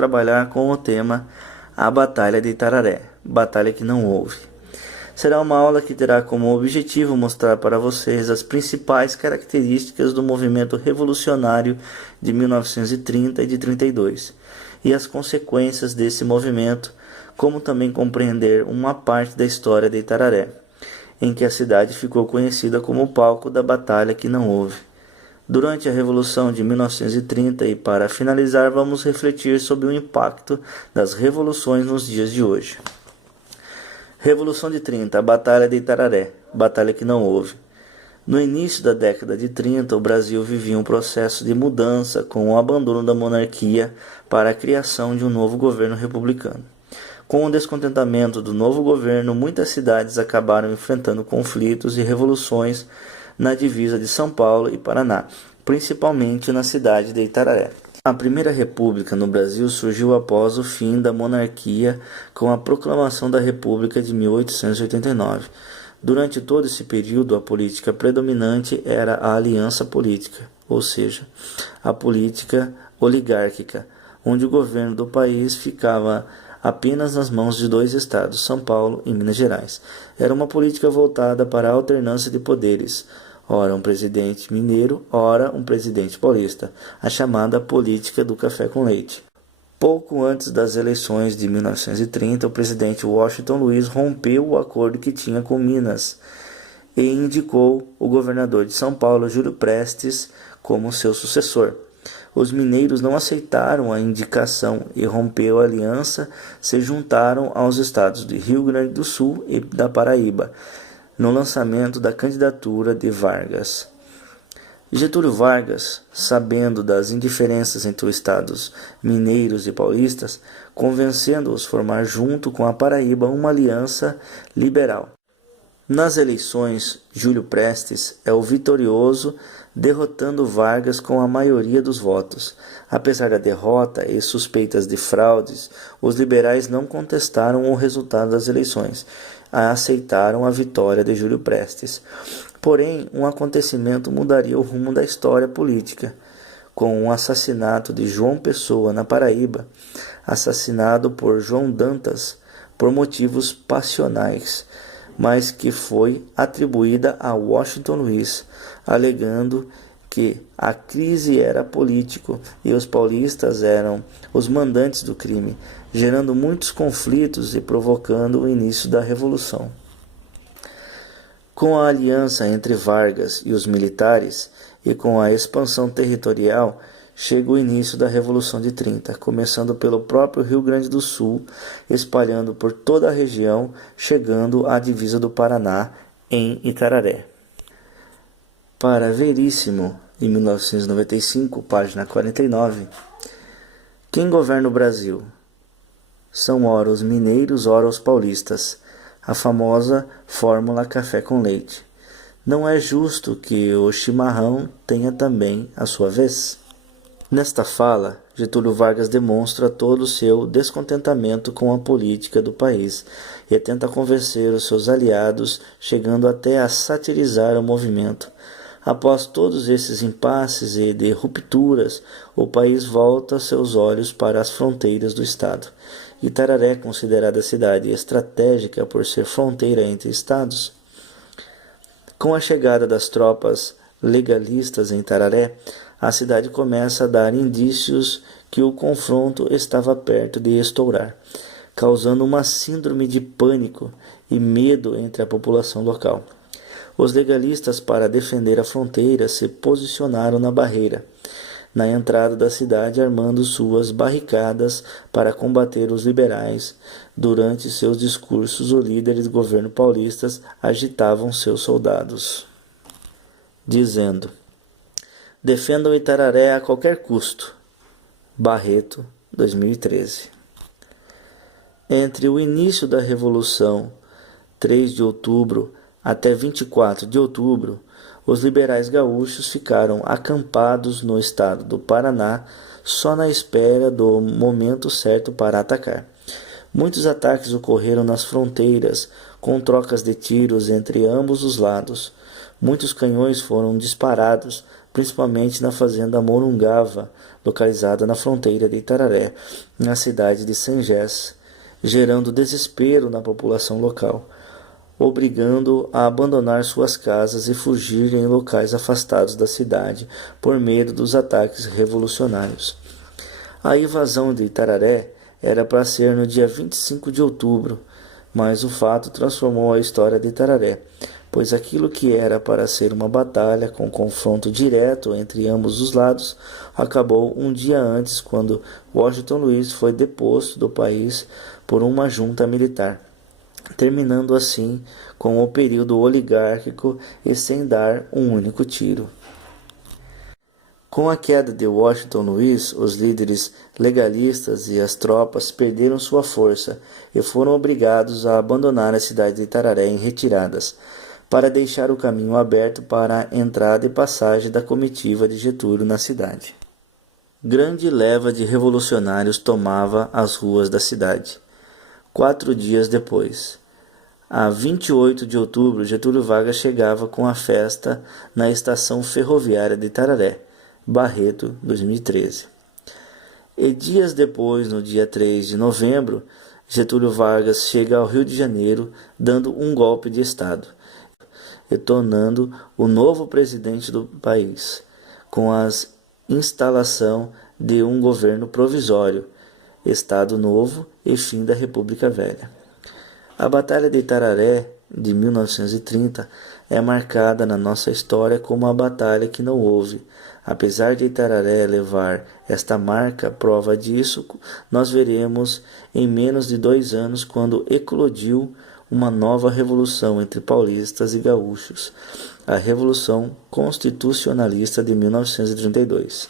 trabalhar com o tema A Batalha de Itararé, batalha que não houve. Será uma aula que terá como objetivo mostrar para vocês as principais características do movimento revolucionário de 1930 e de 32 e as consequências desse movimento, como também compreender uma parte da história de Itararé, em que a cidade ficou conhecida como o palco da batalha que não houve. Durante a Revolução de 1930 e para finalizar, vamos refletir sobre o impacto das revoluções nos dias de hoje. Revolução de 30, a Batalha de Itararé, batalha que não houve. No início da década de 30, o Brasil vivia um processo de mudança com o abandono da monarquia para a criação de um novo governo republicano. Com o descontentamento do novo governo, muitas cidades acabaram enfrentando conflitos e revoluções na divisa de São Paulo e Paraná, principalmente na cidade de Itararé. A Primeira República no Brasil surgiu após o fim da monarquia com a proclamação da República de 1889. Durante todo esse período, a política predominante era a aliança política, ou seja, a política oligárquica, onde o governo do país ficava apenas nas mãos de dois estados, São Paulo e Minas Gerais. Era uma política voltada para a alternância de poderes, ora um presidente mineiro, ora um presidente paulista, a chamada política do café com leite. Pouco antes das eleições de 1930, o presidente Washington Luiz rompeu o acordo que tinha com Minas e indicou o governador de São Paulo, Júlio Prestes, como seu sucessor. Os mineiros não aceitaram a indicação e rompeu a aliança, se juntaram aos estados de Rio Grande do Sul e da Paraíba, no lançamento da candidatura de Vargas. Getúlio Vargas, sabendo das indiferenças entre os estados mineiros e paulistas, convencendo-os a formar junto com a Paraíba uma aliança liberal. Nas eleições, Júlio Prestes é o vitorioso, derrotando Vargas com a maioria dos votos. Apesar da derrota e suspeitas de fraudes, os liberais não contestaram o resultado das eleições, aceitaram a vitória de Júlio Prestes. Porém, um acontecimento mudaria o rumo da história política, com o assassinato de João Pessoa na Paraíba, assassinado por João Dantas por motivos passionais, mas que foi atribuída a Washington Luiz, alegando que a crise era político e os paulistas eram os mandantes do crime, gerando muitos conflitos e provocando o início da Revolução. Com a aliança entre Vargas e os militares e com a expansão territorial, chega o início da Revolução de 30, começando pelo próprio Rio Grande do Sul, espalhando por toda a região, chegando à divisa do Paraná, em Itararé. Para Veríssimo, em 1995, página 49, quem governa o Brasil? São ora os mineiros, ora os paulistas, a famosa fórmula café com leite. Não é justo que o chimarrão tenha também a sua vez? Nesta fala, Getúlio Vargas demonstra todo o seu descontentamento com a política do país e tenta convencer os seus aliados, chegando até a satirizar o movimento. Após todos esses impasses e de rupturas, o país volta seus olhos para as fronteiras do estado. Itararé, considerada cidade estratégica por ser fronteira entre estados. Com a chegada das tropas legalistas em Itararé, a cidade começa a dar indícios que o confronto estava perto de estourar, causando uma síndrome de pânico e medo entre a população local. Os legalistas, para defender a fronteira, se posicionaram na barreira, na entrada da cidade, armando suas barricadas para combater os liberais. Durante seus discursos, os líderes do governo paulistas agitavam seus soldados, dizendo: defendam Itararé a qualquer custo. Barreto, 2013. Entre o início da Revolução, 3 de outubro, até 24 de outubro, os liberais gaúchos ficaram acampados no estado do Paraná, só na espera do momento certo para atacar. Muitos ataques ocorreram nas fronteiras, com trocas de tiros entre ambos os lados. Muitos canhões foram disparados, principalmente na fazenda Morungava, localizada na fronteira de Itararé, na cidade de Sangés, gerando desespero na população local, obrigando a abandonar suas casas e fugir em locais afastados da cidade por medo dos ataques revolucionários. A invasão de Itararé era para ser no dia 25 de outubro, mas o fato transformou a história de Itararé, pois aquilo que era para ser uma batalha com confronto direto entre ambos os lados acabou um dia antes, quando Washington Luiz foi deposto do país por uma junta militar, terminando assim com o período oligárquico e sem dar um único tiro. Com a queda de Washington Luiz, os líderes legalistas e as tropas perderam sua força e foram obrigados a abandonar a cidade de Itararé em retiradas, para deixar o caminho aberto para a entrada e passagem da comitiva de Getúlio na cidade. Grande leva de revolucionários tomava as ruas da cidade. 4 dias depois, a 28 de outubro, Getúlio Vargas chegava com a festa na estação ferroviária de Itararé, Barreto, 2013. E dias depois, no dia 3 de novembro, Getúlio Vargas chega ao Rio de Janeiro dando um golpe de Estado, e tornando o novo presidente do país, com a instalação de um governo provisório, Estado Novo e fim da República Velha. A Batalha de Itararé, de 1930, é marcada na nossa história como a batalha que não houve. Apesar de Itararé levar esta marca, prova disso, nós veremos em menos de 2 anos, quando eclodiu uma nova revolução entre paulistas e gaúchos, a Revolução Constitucionalista de 1932.